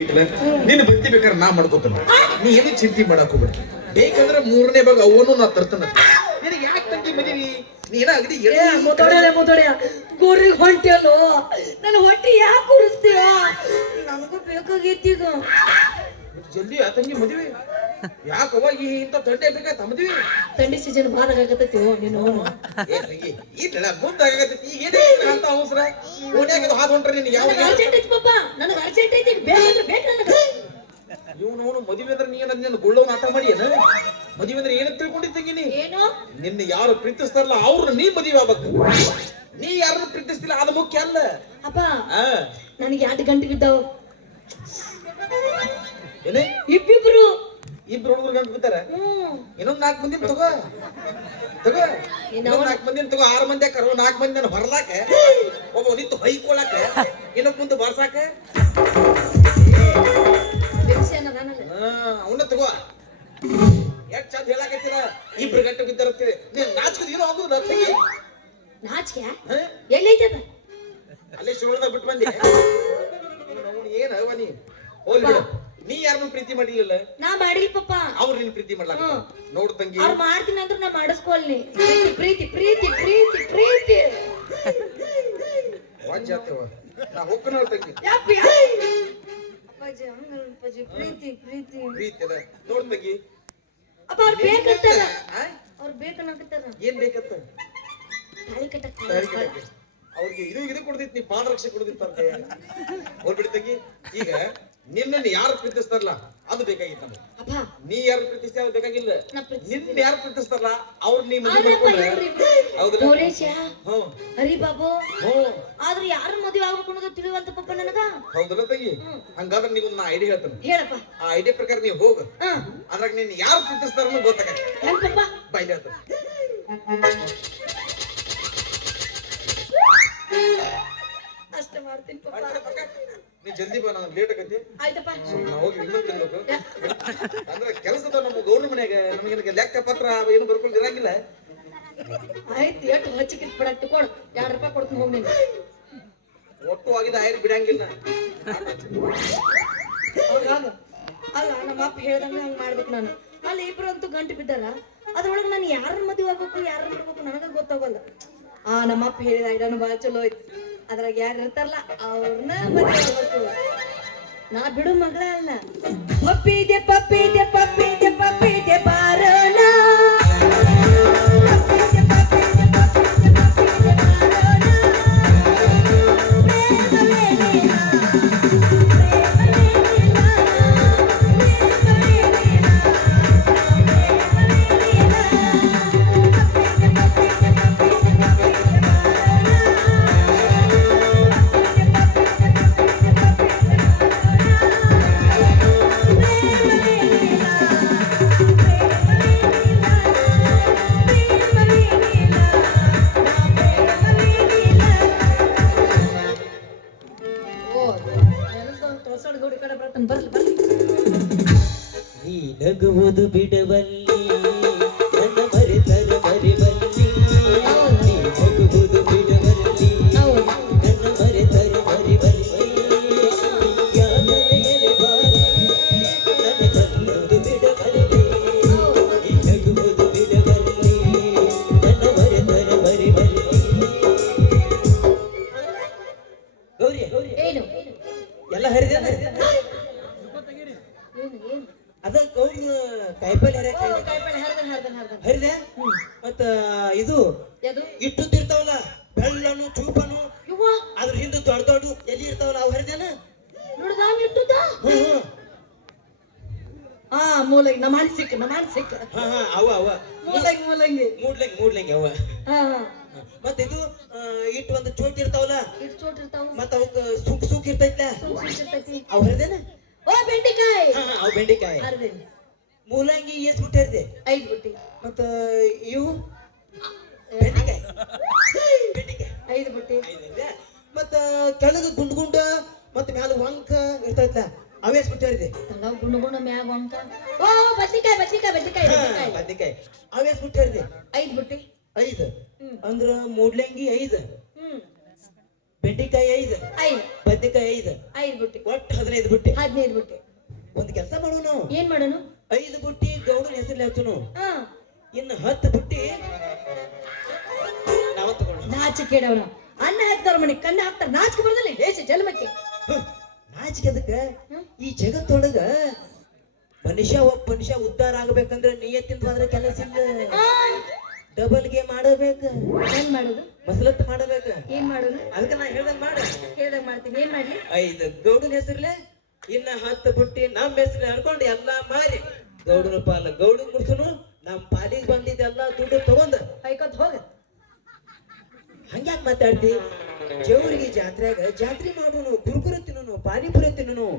ನಿನ್ನ ಭಕ್ತಿ ಬೇಕಾದ್ರೆ ನಾ ಮಾಡ್ಕೋತಾನ. ನೀ ಏನು ಚಿಂತೆ ಮಾಡಕ್ ಹೋಗ್ಬಿಡ್ತೀನಿ ಬೇಕಂದ್ರೆ ಮೂರನೇ ಭಾಗ ಅವನು ನಾ ತರ್ತಾನ. ನಿನಗೆ ಯಾಕೆ ತಂಗಿ ಮದಿವಿ ನೀನ ಅಗದಿ ಮುದೋಡ್ಯಾಲೆ ಮುದೋಡ್ಯ ಗೋರಿಗೆ ಹೊಂಟಿಯಲ್ಲೋ? ನನ್ನ ಹೊಟ್ಟೆ ಯಾಕೆ ಉರಿಸ್ತೀಯ ನನಗೂ ಬೇಕಾಗೈತಿ ಈಗ. ಜಲ್ದಿ ಆ ತಂಗಿ ಮದುವೆ? ಯಾಕವ್ವ ಈ ಇಂತ ತಂಡೆ ಬೇಕಾಯ್ತ ಮದುವೆ ತಂಡಿ ಸೀಸನ್ ಬಾದ ಆಗತೈತಿ ನೀನು ಇಲ್ಲ ಇಟ್ಲ ಮುಂದಾಗತ್ತೆ ಈಗ ಏನೇ ಅಂತ ಅವಸರ. ಓಣ್ಯಾಗ ಹಾದು ಹೊಂಟ್ರೆ ನಿನಗೆ ಯಾವ ಅರ್ಜೆಂಟ್ ಐತಿ ಪಪ್ಪ ನನಗೆ ಅರ್ಜೆಂಟ್ ಐತಿ ಬೇಕಂದ್ರೆ ಬೇಕು ನನಗೆ? ಇವನು ಅವನು ಮದುವೆ ಅಂದ್ರೆ ನೀನು ನನ್ನ ಗುಳ್ಳೋ ನಾಟ ಮಾಡಿ ಏನು ಮದುವೆ ಅಂದ್ರೆ ಏನಂತ ತಿಳ್ಕೊಂಡಿದ್ದಂಗೆ ನೀ? ಏನು? ನಿನ್ನ ಯಾರು ಪ್ರೀತಿಸ್ತಾರಲ್ಲ ಅವ್ರನ್ನ ನೀ ಮದುವೆ ಆಗ್ಬೇಕು. ನೀ ಯಾರನ್ನು ಪ್ರೀತಿಸ್ತಿಲ್ಲ ಅದು ಮುಖ್ಯ ಅಲ್ಲ. ಅಪ್ಪ ನನಗೆ ಎರಡು ಗಂಟೆ ಬಿದ್ದಾವ ಏನೇ? ಇಬ್ಬಿಬ್ರು. ಇಬ್ರು ಹುಡುಗರು ಗಂಟು ಬಿದ್ದಾರ ಇನ್ನೊಂದ್ ನಾಲ್ಕು ಮಂದಿ ತಗೋ. ತಗೋ. ಇನ್ನೊಂದ್ ನಾಲ್ಕು ಮಂದಿನ ತಗೋ. ಆರು ಮಂದಿ ಹಾಕಾರ ನಾಲ್ಕು ಮಂದಿ ನಾನು ಹೊರಲಾಕ ಒಬ್ಬ ನಿಂತು ಹೊಯ್ಕೊಳಕ ಇನ್ನೊಂದ್ ಮುಂದೆ ಬರ್ಸಾಕ. ಅವನ ತಗೋ. ಎಷ್ಟ್ ಚಂದ ಹೇಳಾಕತ್ತೀರ? ಇಬ್ರು ಗಂಟೆ ಬಿದ್ದಾರತ್ತೆ ನೀನ್ ನಾಚ್ಕದ ಏನೋ ಅಂದ್ರು ತಂಗಿ ನಾಚಿಕೆ? ಎಲ್ಲೈತೆ ಅದ ಅಲ್ಲೇ ಶಿವಳದಾಗ ಬಿಟ್ಟು ಬಂದಿ. ಏನ್ ಹವ ನೀ? ಹೋಗ್ಲಿ. ನೀ ಯಾರನ್ನು ಪ್ರೀತಿ ಮಾಡಿಲ್ಲ ನಾ ಮಾಡಿಲ್ ಪಪ್ಪ. ಅವ್ರು ನಿನ್ ಪ್ರೀತಿ ಮಾಡ್ಲಾಕ ನೋಡ್ ತಂಗಿ. ಅವ್ರು ಮಾಡ್ತೀನಿ ಅಂದ್ರೆ ನಾ ಮಾಡಿಸ್ಕೊಳ್ನಿ ಪ್ರೀತಿ ಪ್ರೀತಿ ಪ್ರೀತಿ ಪ್ರೀತಿ ಪ್ರೀತಿ. ವಾಜ್ಯ ಆಗ್ತವ ನಾ ಹೋಗ್ಕನ ತಂಗಿ. ಯಪ್ಪಿ, ಅಪ್ಪಾಜಿ ಹಂಗಲ್ಲ ಅಪ್ಪಾಜಿ. ಪ್ರೀತಿ ಪ್ರೀತಿ. ಪ್ರೀತಿ ಅದ. ನೋಡ್ ತಂಗಿ. ಅಪ್ಪ ಅವ್ರು ಬೇಕಂತಾರ ಆ? ಅವ್ರು ಬೇಕನ್ನಕತ್ತಾರ ಏನ್ ತಾಳಿ ಕಟ್ಟಕ್ಕೆ. ಅವ್ರಿಗೆ ಇದು ಇದು ಕೊಡ್ತೈತಿ ನೀ ಪಾದರಕ್ಷೆ ಕೊಡ್ತಿತ್ತಂತೆ ಹೋಗ್ಬಿಡಿ ತಂಗಿ. ಈಗ ನಿನ್ನನ್ನು ಯಾರು ಪ್ರೀತಿಸ್ತಾರಲ್ಲ ಅದು ಬೇಕಾಗಿತ್ತು ನಮ್ಗೆ. ಅಪ್ಪ. ನೀ ಯಾರು ಪ್ರೀತಿಸ್ತೀಯ ಅದು ಬೇಕಾಗಿಲ್ಲ. ನಾ ನಿನ್ನ ಯಾರು ಪ್ರೀತಿಸ್ತಾರಲ್ಲ ಅವ್ರು ನೀ ಮದುವೆ ಮಾಡ್ಕೊಂಡ್ರೆ? ಹೌದಲ್ಲ? ಮೌರೇಶ ಹರಿಬಾಬು ಹ್ಮ್ ಆದ್ರೆ ಯಾರು ಮದುವೆ ಆಗ್ಬೇಕು ಅನ್ನೋದು ಪಪ್ಪ ನನಗ? ಹೌದಲ್ಲ ತಂಗಿ? ಹಂಗಾದ್ರೆ ನೀವು ನಾ ಐಡಿಯಾ ಹೇಳ್ತೇನೆ. ಹೇಳಪ್ಪ. ಆ ಐಡಿಯಾ ಪ್ರಕಾರ ನೀವು ಹೋಗ. ಹಾ. ಅದ್ರಾಗ ನೀನ್ ಯಾರು ಪ್ರೀತಿಸ್ತಾರ ಗೊತ್ತಾಗತ್ತೆ. ಹೆಂಗ್ ಪಪ್ಪ ಬಾಯ್ಲಿ ಹೇಳ್ತಾನೆ. ಜಲ್ದಿ ಬಾ ನಾನು ಲೇಟ್ ಆಗತ್ತೆ. ಆಯ್ತಪ್ಪ. ಸುಮ್ಮನೆ ಹೋಗಿ ಇನ್ನೊಂದು ತಿನ್ಬೇಕು ಅಂದ್ರೆ ಕೆಲಸದ ನಮ್ಮ ಗೌರ್ನ ಮನ್ಯಾಗ ನಮಗೆ ಲೆಕ್ಕ ಪತ್ರ ಏನು ಬರ್ಕೊಂಡು ಇರಂಗಿಲ್ಲ. ಆಯ್ತು ಎಷ್ಟು ಹಚ್ಚಿಕಿತ್ ಬಿಡ ಕೊಡು. ಎರಡು ರೂಪಾಯಿ ಕೊಡ್ತೀನಿ ಹೋಗಿ ನೀನು. ಒಟ್ಟು ಆಗಿದ ಆಯ್ರು ಬಿಡಂಗಿಲ್ಲ. ಅಲ್ಲ ನಮ್ಮ ಅಪ್ಪ ಹೇಳ್ದಂಗೆ ಹಂಗೆ ಮಾಡ್ಬೇಕು ನಾನು. ಅಲ್ಲಿ ಇಬ್ರು ಅಂತೂ ಗಂಟು ಬಿದ್ದಾರ ಅದ್ರೊಳಗೆ ನಾನು ಯಾರನ್ನ ಮದುವೆ ಆಗ್ಬೇಕು ಯಾರನ್ನ ಮಾಡ್ಬೇಕು ನನಗ ಗೊತ್ತಾಗಲ್ಲ. ಆ ನಮ್ಮ ಅಪ್ಪ ಹೇಳಿದ ಐಡನ್ ಭಾಳ ಚಲೋ ಐತಿ. ಅದ್ರಾಗ ಯಾರು ಇರ್ತಾರಲ್ಲ ಅವ್ರನ್ನ ಮದುವೆ ನಾ ಬಿಡು ಮಗಳ ಅಲ್ಲ ಪಪ್ಪಿ ಇದೆ ಪಪ್ಪಿ ಇದೆ ಪಪ್ಪಿದೆ. ನೀ ನಗುವುದು ಬಿಡವಲ್ಲಿ ನನ್ನ ಮರೆತರ ಮರಿವಲ್ಲಿ. ನೀ ನಗುವುದು ಬಿಡವಲ್ಲಿ ನನ್ನ ಮರೆತರ ಮರಿವಲ್ಲಿ. ಯಾವನೆಯಲೆ ಬಾರಿ ನನ್ನ ಕಣ್ಣುದು ಬಿಡವಲ್ಲಿ. ನೀ ನಗುವುದು ಬಿಡವಲ್ಲಿ ನನ್ನ ಮರೆತರ ಮರಿವಲ್ಲಿ. ಗೌರಿ ಗೌರಿ ಏನು? ಎಲ್ಲ ಏನು ಅದ ಗೌರಿ ಕಾಯಿಪಲ್ಲೆ ಹರಿಯ ಓ ಕಾಯಿಪಲ್ಲೆ ಹರ್ದನ್ ಹರ್ದನ್ ಹರ್ದನ್. ಹರಿದೆ? ಮತ್ತ ಇದು ಇಟ್ಟು ತಿರ್ತಾವಲ್ಲ ಬೆಳ್ಳನು ಚೂಪನು. ಯುವ ಅದ್ರ ಹಿಂದೆ ದೊಡ್ಡ ದೊಡ್ಡ ಎಲ್ಲಿ ಇರ್ತಾವಲ್ಲ ಅವು ಹರಿದೇನ? ನೋಡ್ದ ಇಟ್ಟುದ ಹ್ಮ್ ಹ್ಮ್. ಆ ಮೂಲಂಗಿ ನಮಾನ್ ಸಿಕ್ಕ ನಮಾನ್ ಸಿಕ್ಕ. ಹಾ ಹಾ ಅವ ಅವ. ಮೂಲಂಗಿ ಮೂಲಂಗಿ. ಮೂಡ್ಲಂಗಿ ಮೂಡ್ಲಂಗಿ ಅವ. ಹಾ ಹಾ. ಮತ್ತ ಇದು ಆ, ಇಟ್ಟು ಒಂದು ಚೋಟ್ ಇರ್ತಾವಲ್ಲ? ಇಟ್ಟು ಚೋಟ್ ಇರ್ತಾವ. ಮತ್ತ ಅವಕ್ಕ ಸುಕ್ ಸುಕ್ ಇರ್ತೈತ್ಲ? ಇರ್ತೈತಿ. ಅವು ಹರಿದೇನ? ಬೆಂಡೆಕಾಯಿ. ಮೂಲಂಗಿ ಎಸ್ ಬುಟ್ಟಿ ಐದು ಬಿಟ್ಟಿ ಮತ್ತ ಇವು? ಬೆಂಡೆಕಾಯಿ. ಬೆಂಡೆಕಾಯಿ. ಐದು ಬಿಟ್ಟಿ. ಮತ್ತ ಕೆಳಗ ಗುಂಡ್ ಗುಂಡ ಮತ್ತ ಮ್ಯಾಲ ವಂಕ ಇರ್ತೈತ ಅವೇಸ್ ಬಿಟ್ಟು ಹರಿದೆ ಗುಂಡು ಗುಂಡು ಮ್ಯಾಲ ಮ್ಯಾಗ ವಂಕ. ಓ ಬದ್ನಿಕಾಯಿ ಬದ್ನಿಕಾಯಿ ಬದ್ನಿಕಾಯಿ ಬದ್ನಿಕಾಯಿ. ಅವೇಸ್ ಬಿಟ್ಟು ಐದು ಬಿಟ್ಟಿ. ಐದು. ಅಂದ್ರ ಮೂಡ್ಲಂಗಿ ಐದು. ಬೆಂಡೆಕಾಯಿ ಬೆಂಡಿಕಾಯಿ ಐದು. ಐದು. ಬದ್ನಿಕಾಯಿ ಐದು. ಐದು ಬುಟ್ಟಿ. ಒಟ್ಟು ಹದಿನೈದು ಬುಟ್ಟಿ. ಹದಿನೈದು ಬುಟ್ಟಿ. ಒಂದ್ ಕೆಲಸ ಮಾಡೋಣ ಏನ್ ಮಾಡೋಣ? ಐದು ಬುಟ್ಟಿ ಗೌಡನ ಹೆಸರಲ್ಲಿ ಹಚ್ಚೋಣ ಇನ್ನು ಹತ್ತು ಬುಟ್ಟಿ ನಾವ ನಾಚಿ ನಾಚಿಕೆಡವನ ಅನ್ನ ಹಾಕ್ತಾರ ಮನೆ ಕಣ್ಣ ಹಾಕ್ತಾರ. ನಾಚಿಕೆ ಬರದಲ್ಲಿ ದೇಶ ಜನ್ಮಕ್ಕೆ ನಾಚಿಕೆ ಅದಕ್ಕೆ? ಈ ಜಗತ್ತೊಳಗ ಮನುಷ್ಯ ಒಬ್ಬ ಮನುಷ್ಯ ಉದ್ಧಾರ ಆಗ್ಬೇಕಂದ್ರೆ ನಿಯತ್ತಿಂದ ಹೋದ್ರೆ ಕೆಲಸ ಇಲ್ಲ. ಡಬಲ್ಗೆ ಮಾಡಬೇಕು. ಏನ್ ಮಾಡೋದು? ಮಸಲತ್ ಮಾಡಬೇಕು. ಏನ್ ಮಾಡೋದು? ಅದಕ್ಕೆ ನಾ ಹೇಳ್ದಂಗ್ ಮಾಡ. ಹೇಳ್ದಂಗ್ ಮಾಡ್ತೀನಿ. ಏನ್ ಮಾಡ್ಲಿ? ಐದು ಗೌಡನ ಹೆಸರ್ಲೆ ಇನ್ನ ಹತ್ತು ಬುಟ್ಟಿ ನಮ್ಮ ಹೆಸರು ಅನ್ಕೊಂಡು ಎಲ್ಲಾ ಮಾರಿ. ಗೌಡನ ಪಾಲ ಗೌಡ ಕುಡ್ಸುನು ನಮ್ಮ ಪಾಲಿಗೆ ಬಂದಿದ್ದೆಲ್ಲ ದುಡ್ಡು ತಗೊಂಡ್ ಕೈಕೊತ್ ಹೋಗ. ಹಂಗ್ಯಾಕ್ ಮಾತಾಡ್ತಿ? ಜೌರಿಗೆ ಜಾತ್ರೆಗೆ ಜಾತ್ರೆ ಮಾಡೋನು ಕುರುಕುರು ತಿನ್ನೋನು ಪಾನಿಪುರಿ ತಿನ್ನೋನು.